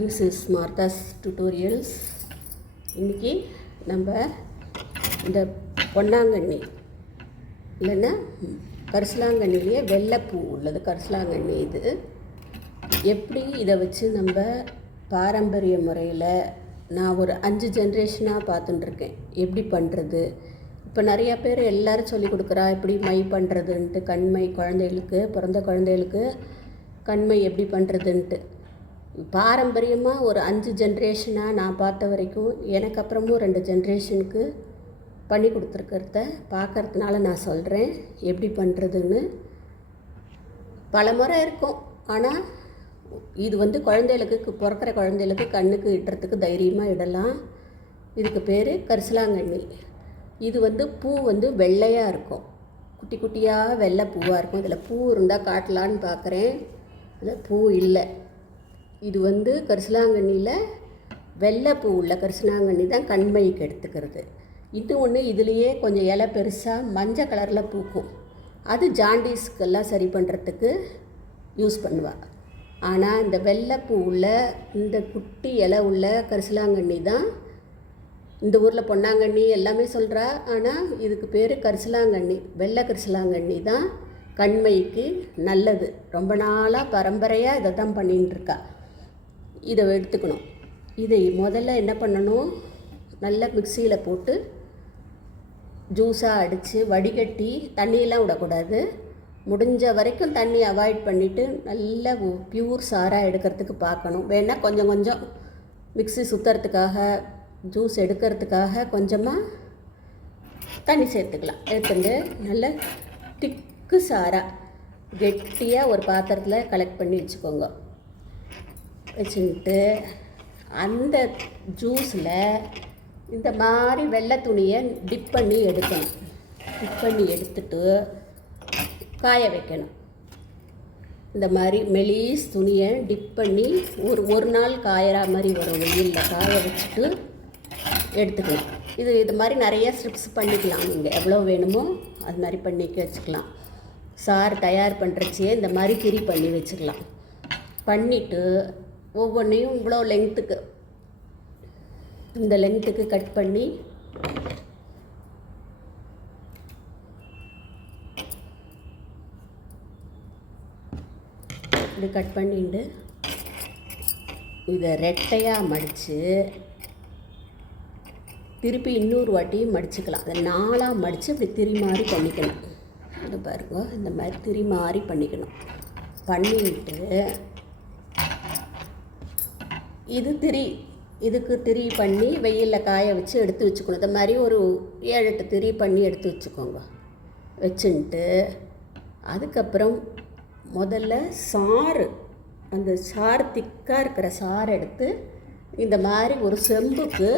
This is Martha's Tutorials. இன்றைக்கி நம்ம இந்த பொன்னாங்கண்ணி இல்லைன்னா கரிசலாங்கண்ணிலேயே வெள்ளைப்பூ உள்ளது கரிசலாங்கண்ணி. இது எப்படி இதை வச்சு நம்ம பாரம்பரிய முறையில் நான் ஒரு 5 ஜென்ரேஷனாக பார்த்துட்டுருக்கேன் எப்படி பண்ணுறது. இப்போ நிறையா பேர் எல்லோரும் சொல்லி கொடுக்குறா எப்படி மை பண்ணுறதுன்ட்டு, கண்மை குழந்தைகளுக்கு, பிறந்த குழந்தைகளுக்கு கண்மை எப்படி பண்ணுறதுன்ட்டு. பாரம்பரியமாக ஒரு 5 ஜென்ரேஷனாக நான் பார்த்த வரைக்கும் எனக்கு அப்புறமும் 2 ஜென்ரேஷனுக்கு பண்ணி கொடுத்துருக்கிறத பார்க்கறதுனால நான் சொல்கிறேன் எப்படி பண்ணுறதுன்னு. பல முறை இருக்கும், ஆனால் இது குழந்தைகளுக்கு பிறக்கிற குழந்தைகளுக்கு கண்ணுக்கு இட்டுறதுக்கு தைரியமாக இடலாம். இதுக்கு பேர் கரிசலாங்கண்ணி. இது பூ வெள்ளையாக இருக்கும், குட்டி குட்டியாக வெள்ளை பூவாக இருக்கும். இதில் பூ இருந்தால் காட்டலான்னு பார்க்குறேன், இதில் பூ இல்லை. இது கரிசலாங்கண்ணியில் வெள்ளை பூ உள்ள கரிசலாங்கண்ணி தான் கண்மைக்கு எடுத்துக்கிறது. இது ஒன்று இதுலேயே கொஞ்சம் இலை பெருசாக மஞ்சள் கலரில் பூக்கும், அது ஜாண்டிஸ்க்கெல்லாம் சரி பண்ணுறதுக்கு யூஸ் பண்ணுவாள். ஆனால் இந்த வெள்ளைப்பூ உள்ள இந்த குட்டி இலை உள்ள கரிசலாங்கண்ணி தான் இந்த ஊரில் பொன்னாங்கண்ணி எல்லாமே சொல்கிறா. ஆனால் இதுக்கு பேர் கரிசலாங்கண்ணி, வெள்ளை கரிசலாங்கண்ணி தான் கண்மைக்கு நல்லது. ரொம்ப நாளாக பரம்பரையாக இதை தான் பண்ணின்னு இருக்கா. இதை எடுத்துக்கணும். இதை முதல்ல என்ன பண்ணணும், நல்லா மிக்சியில் போட்டு ஜூஸாக அடித்து வடிகட்டி, தண்ணியெல்லாம் விடக்கூடாது. முடிஞ்ச வரைக்கும் தண்ணி அவாய்ட் பண்ணிவிட்டு நல்ல பியூர் சாராக எடுக்கிறதுக்கு பார்க்கணும். வேணால் கொஞ்சம் கொஞ்சம் மிக்ஸி சுற்றுறதுக்காக, ஜூஸ் எடுக்கிறதுக்காக கொஞ்சமாக தண்ணி சேர்த்துக்கலாம். எடுத்துட்டு நல்ல திக்கு சாராக கெட்டியாக ஒரு பாத்திரத்தில் கலெக்ட் பண்ணி வச்சுக்கோங்க. வச்சுக்கிட்டு அந்த ஜூஸில் இந்த மாதிரி வெள்ளை துணியை டிப் பண்ணி எடுக்கணும். டிப் பண்ணி எடுத்துட்டு காய வைக்கணும். இந்த மாதிரி மெலிஸ் துணியை டிப் பண்ணி ஒரு நாள் காயற மாதிரி வரும், வெயிலில் காய வச்சுட்டு எடுத்துக்கணும். இது மாதிரி நிறைய ஸ்ட்ரிப்ஸ் பண்ணிக்கலாம். நீங்கள் எவ்வளோ வேணுமோ அது மாதிரி பண்ணிக்க வச்சுக்கலாம். சாறு தயார் பண்ணுறச்சே இந்த மாதிரி திரி பண்ணி வச்சுக்கலாம். பண்ணிவிட்டு ஒவ்வொன்றையும் இவ்வளோ லெங்க்த்துக்கு, இந்த லெங்க்த்துக்கு கட் பண்ணி இப்படி கட் பண்ணிட்டு இதை ரெட்டையாக மடித்து திருப்பி இன்னொரு வாட்டியும் மடிச்சுக்கலாம். அதை 4ஆக மடித்து இப்படி திரி மாதிரி பண்ணிக்கணும். இது பாருங்க, இந்த மாதிரி திரி மாதிரி பண்ணிக்கணும். பண்ணிட்டு இதுக்கு திரி பண்ணி வெயிலில் காய வச்சு எடுத்து வச்சுக்கணும். இந்த மாதிரி ஒரு 7-8 திரி பண்ணி எடுத்து வச்சுக்கோங்க. வச்சுட்டு அதுக்கப்புறம் முதல்ல சாறு, அந்த சாறு திக்காக இருக்கிற சாறு எடுத்து இந்த மாதிரி ஒரு செம்புக்கு,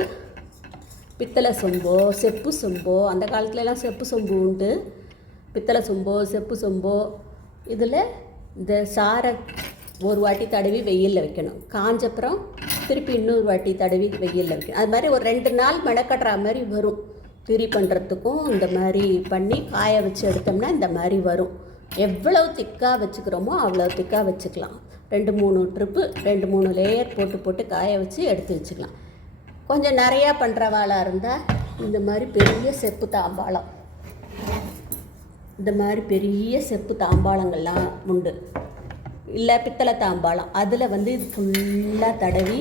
பித்தளை சொம்போ செப்பு சொம்போ, அந்த காலத்துலலாம் செப்பு சொம்பு உண்டு, பித்தளை சொம்போ செப்பு சொம்போ, இதில் இந்த சாரை ஒரு வாட்டி தடவி வெயிலில் வைக்கணும். காஞ்சப்புறம் திருப்பி இன்னொரு வாட்டி தடவி வெயிலில் வைக்கணும். அது மாதிரி ஒரு 2 நாள் மெனக்கட்டுற மாதிரி வரும். திரி பண்ணுறதுக்கும் இந்த மாதிரி பண்ணி காய வச்சு எடுத்தோம்னா இந்த மாதிரி வரும். எவ்வளோ திக்காக வச்சுக்கிறோமோ அவ்வளோ திக்காக வச்சுக்கலாம். 2-3 ட்ரிப்பு 2-3 லேயர் போட்டு காய வச்சு எடுத்து வச்சுக்கலாம். கொஞ்சம் நிறையா பண்ணுறவாளாக இருந்தால் இந்த மாதிரி பெரிய செப்பு தாம்பாளம், இந்த மாதிரி பெரிய செப்பு தாம்பாளங்கள்லாம் உண்டு, இல்லை பித்தளை தாம்பாளம், அதில் இது ஃபுல்லாக தடவி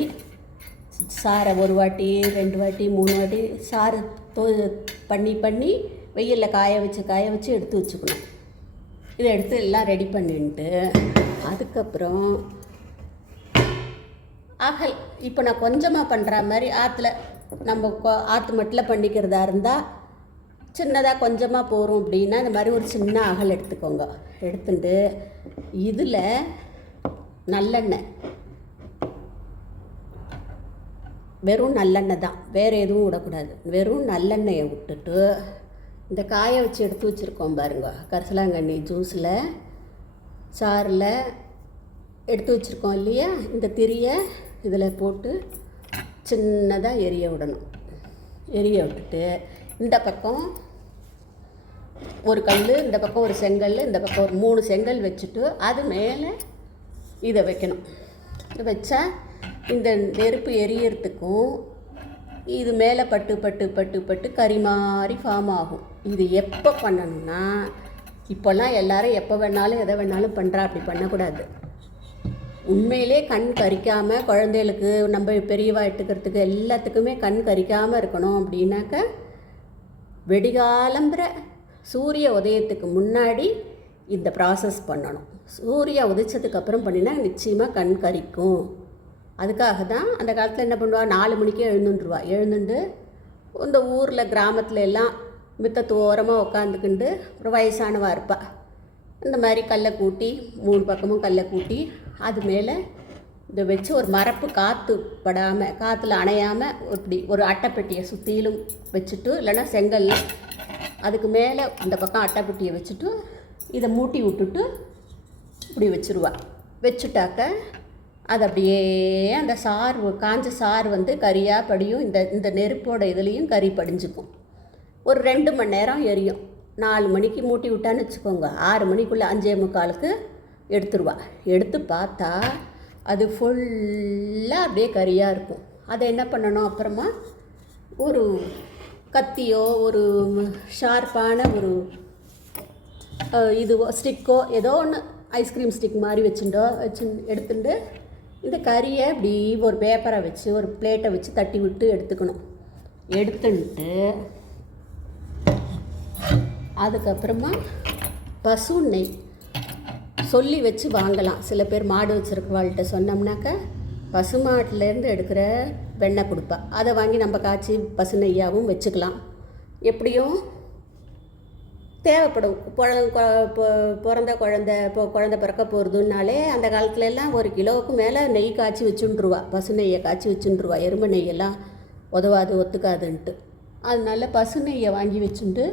சாரை ஒரு வாட்டி 2 வாட்டி 3 வாட்டி சாறு பண்ணி வெயிலில் காய வச்சு எடுத்து வச்சுக்கணும். இதை எடுத்து எல்லாம் ரெடி பண்ணிட்டு அதுக்கப்புறம் அகல், இப்போ நான் கொஞ்சமாக பண்ணுற மாதிரி ஆற்றுல நம்ம ஆற்று மட்டில் பண்ணிக்கிறதா இருந்தால் சின்னதாக கொஞ்சமாக போகிறோம் அப்படின்னா இந்த மாதிரி ஒரு சின்ன அகல் எடுத்துக்கோங்க. எடுத்துட்டு இதில் நல்லெண்ணெய், வெறும் நல்லெண்ணெய் தான், வேறு எதுவும் விடக்கூடாது. வெறும் நல்லெண்ணெயை விட்டுட்டு இந்த காய வச்சு எடுத்து வச்சுருக்கோம் பாருங்க, கரிசலாங்கண்ணி ஜூஸில் சாறில் எடுத்து வச்சுருக்கோம் இல்லையா, இந்த திரியை இதில் போட்டு சின்னதாக எரிய விடணும். எரிய விட்டுட்டு இந்த பக்கம் ஒரு கல், இந்த பக்கம் ஒரு செங்கல், இந்த பக்கம் ஒரு 3 செங்கல் வச்சுட்டு அது மேலே இதை வைக்கணும். வச்சா இந்த நெருப்பு எரியறதுக்கும் இது மேலே பட்டு பட்டு பட்டு பட்டு கறி மாதிரி ஃபார்ம் ஆகும். இது எப்போ பண்ணணும்னா, இப்போல்லாம் எல்லோரும் எப்போ வேணாலும் எதை வேணாலும் பண்ணுறா, அப்படி பண்ணக்கூடாது. உண்மையிலே கண் கறிக்காமல் குழந்தைகளுக்கு நம்ம பெரியவா எடுத்துக்கிறதுக்கு எல்லாத்துக்குமே கண் கறிக்காமல் இருக்கணும் அப்படின்னாக்க வெடிகாலம்புற சூரிய உதயத்துக்கு முன்னாடி இந்த ப்ராசஸ் பண்ணணும். சூரிய உதிச்சதுக்கப்புறம் பண்ணினா நிச்சயமாக கண் கறிக்கும். அதுக்காக தான் அந்த காலத்தில் என்ன பண்ணுவா, 4 மணிக்கே எழுந்துருவா. எழுந்துட்டு இந்த ஊரில் கிராமத்தில் எல்லாம் மித்தத்து ஓரமாக உட்காந்துக்கிண்டு ஒரு வயசானவா இருப்பாள். இந்த மாதிரி கல்லை கூட்டி 3 பக்கமும் கல்லை கூட்டி அது மேலே இதை வச்சு ஒரு மரப்பு காற்று படாமல் காற்றுல அணையாமல் இப்படி ஒரு அட்டைப்பெட்டியை சுற்றிலும் வச்சுட்டு, இல்லைன்னா செங்கல் அதுக்கு மேலே இந்த பக்கம் அட்டைப்பெட்டியை வச்சுட்டு இதை மூட்டி விட்டுட்டு இப்படி வச்சுருவா. வச்சுட்டாக்க அது அப்படியே அந்த சார் காஞ்ச சார் கறியாக படியும். இந்த நெருப்போட இதுலேயும் கறி படிஞ்சுக்கும். ஒரு 2 மணி நேரம் எரியும். 4 மணிக்கு மூட்டி விட்டான்னு வச்சுக்கோங்க, 6 மணிக்குள்ளே 5:45க்கு எடுத்துருவா. எடுத்து பார்த்தா அது ஃபுல்லாக அப்படியே கறியாக இருக்கும். அதை என்ன பண்ணணும், அப்புறமா ஒரு கத்தியோ ஒரு ஷார்ப்பான ஒரு இதுவோ ஸ்டிக்கோ ஏதோ ஒன்று ஐஸ்கிரீம் ஸ்டிக் மாதிரி எடுத்துட்டு இந்த கறியை இப்படி ஒரு பேப்பரை வச்சு ஒரு பிளேட்டை வச்சு தட்டி விட்டு எடுத்துக்கணும். எடுத்துட்டு அதுக்கப்புறமா பசு நெய் சொல்லி வச்சு வாங்கலாம். சில பேர் மாடு வச்சுருக்கவாள்கிட்ட சொன்னோம்னாக்க பசு மாட்டிலேருந்து எடுக்கிற வெண்ணெய் கொடுப்பா. அதை வாங்கி நம்ம காய்ச்சி பசு நெய்யாகவும் வச்சுக்கலாம். எப்படியும் தேவைப்படும். பிறந்த குழந்தை பிறக்க போகிறதுனாலே அந்த காலத்துல எல்லாம் 1 கிலோவுக்கு மேலே நெய் காய்ச்சி வச்சுட்டுருவா. பசு நெய்யை காய்ச்சி வச்சுட்டுருவா. எருமை நெய்யெல்லாம் உதவாது ஒத்துக்காதுன்ட்டு. அதனால பசு நெய்யை வாங்கி வச்சுட்டு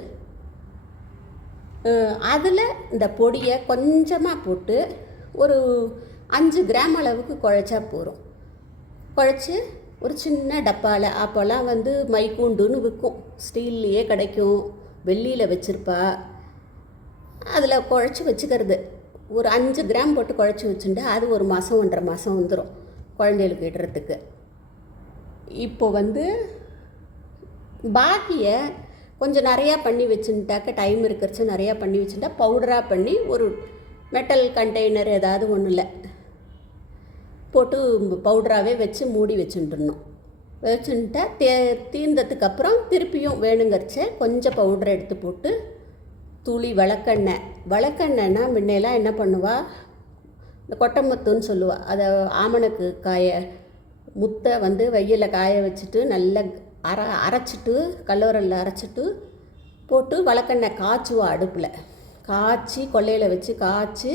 அதில் இந்த பொடியை கொஞ்சமாக போட்டு ஒரு 5 கிராம் அளவுக்கு குழைச்சா போகும். குழைச்சி ஒரு சின்ன டப்பாவில், அப்போல்லாம் மைக்கூண்டுன்னு விற்கும், ஸ்டீல்லையே கிடைக்கும், வெள்ளியில் வச்சுருப்பா. அதில் குழைச்சி வச்சுக்கிறது. ஒரு 5 கிராம் போட்டு குழைச்சி வச்சுட்டு அது 1 மாதம் 1.5 மாதம் வந்துடும் குழந்தைகளுக்கு இடுறதுக்கு. இப்போ பாக்கியை கொஞ்சம் நிறையா பண்ணி வச்சுட்டாக்க, டைம் இருக்கிறச்சு நிறையா பண்ணி வச்சுட்டா பவுடராக பண்ணி ஒரு மெட்டல் கண்டெய்னர் ஏதாவது ஒன்றில் போட்டு பவுடராகவே வச்சு மூடி வச்சுட்டுருணும். வச்சுட்டா தீர்ந்ததுக்கப்புறம் திருப்பியும் வேணுங்கிறச்ச கொஞ்சம் பவுடரை எடுத்து போட்டு துளி விளக்கெண்ணெய்னா முன்னையெல்லாம் என்ன பண்ணுவா, இந்த கொட்டமுத்துன்னு சொல்லுவாள். அதை ஆமணக்கு முத்தை வெயிலில் காய வச்சுட்டு நல்லா அரைச்சிட்டு கல்லோரலில் அரைச்சிட்டு போட்டு விளக்கெண்ணெய் காய்ச்சுவா. அடுப்பில் காய்ச்சி கொல்லையில் வச்சு காய்ச்சி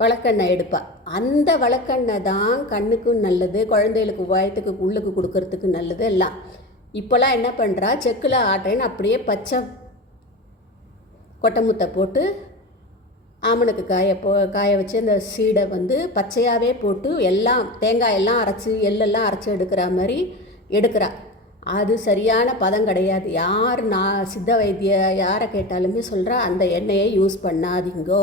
விளக்கெண்ணெய் எடுப்பாள். அந்த விளக்கெண்ணெய் தான் கண்ணுக்கும் நல்லது, குழந்தைகளுக்கு வயத்துக்கு உள்ளுக்கு கொடுக்கறதுக்கு நல்லது எல்லாம். இப்போல்லாம் என்ன பண்ணுறா, செக்கில் ஆட்டுறேன்னு அப்படியே பச்சை கொட்டமுத்தை போட்டு ஆமணக்கு காய வச்சு அந்த சீடை பச்சையாகவே போட்டு எல்லாம் தேங்காயெல்லாம் அரைச்சி எள்ளெல்லாம் அரைச்சி எடுக்கிற மாதிரி எடுக்கிறா. அது சரியான பதம் கிடையாது. சித்த வைத்திய யாரை கேட்டாலுமே சொல்கிறா, அந்த எண்ணெயை யூஸ் பண்ணாதீங்கோ.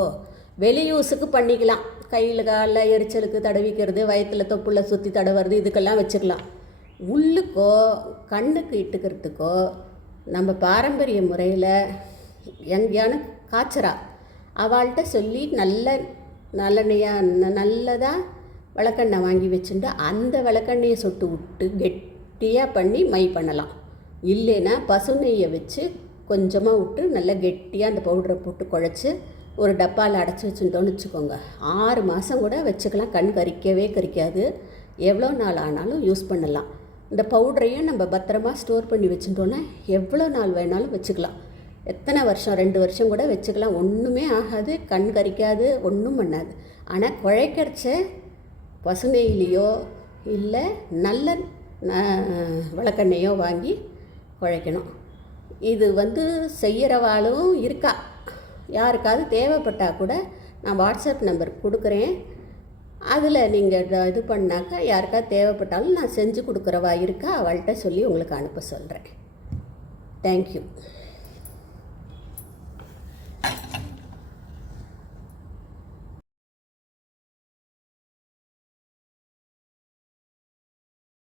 வெளி யூஸுக்கு பண்ணிக்கலாம். கையில் காலில் எரிச்சலுக்கு தடவிக்கிறது, வயிற்றில் தொப்புள்ள சுற்றி தடவுறது, இதுக்கெல்லாம் வச்சுக்கலாம். உள்ளுக்கோ கண்ணுக்கு இட்டுக்கிறதுக்கோ நம்ம பாரம்பரிய முறையில் எங்கேயான காய்ச்சரா அவள்கிட்ட சொல்லி நல்லதாக விளக்கெண்ணெய் வாங்கி வச்சுட்டு அந்த விளக்கெண்ணெயை சொட்டு விட்டு கெட்டியாக பண்ணி மை பண்ணலாம். இல்லைன்னா பசு நெய்யை வச்சு கொஞ்சமாக விட்டு நல்லா கெட்டியாக அந்த பவுடரை போட்டு குழைச்சி ஒரு டப்பாவில் அடைச்சி வச்சுட்டோன்னு வச்சுக்கோங்க, 6 மாதம் கூட வச்சுக்கலாம். கண் கறிக்காது. எவ்வளோ நாள் ஆனாலும் யூஸ் பண்ணலாம். இந்த பவுடரையும் நம்ம பத்திரமா ஸ்டோர் பண்ணி வச்சுட்டோன்னா எவ்வளோ நாள் வேணாலும் வச்சுக்கலாம். எத்தனை வருஷம், 2 வருஷம் கூட வச்சுக்கலாம். ஒன்றுமே ஆகாது, கண் கறிக்காது, ஒன்றும் பண்ணாது. ஆனால் குழைக்கிறச்ச பசு நெய்லேயோ இல்லை நல்ல விளக்கெண்ணெயோ வாங்கி குழைக்கணும். இது செய்கிறவாளும் இருக்கா. யாருக்காவது தேவைப்பட்டால் கூட நான் வாட்ஸ்அப் நம்பர் கொடுக்குறேன். அதில் நீங்கள் இது பண்ணாக்கா யாருக்காவது தேவைப்பட்டாலும் நான் செஞ்சு கொடுக்குறவா இருக்கா, அவள்கிட்ட சொல்லி உங்களுக்கு அனுப்ப சொல்கிறேன். தேங்க்யூ.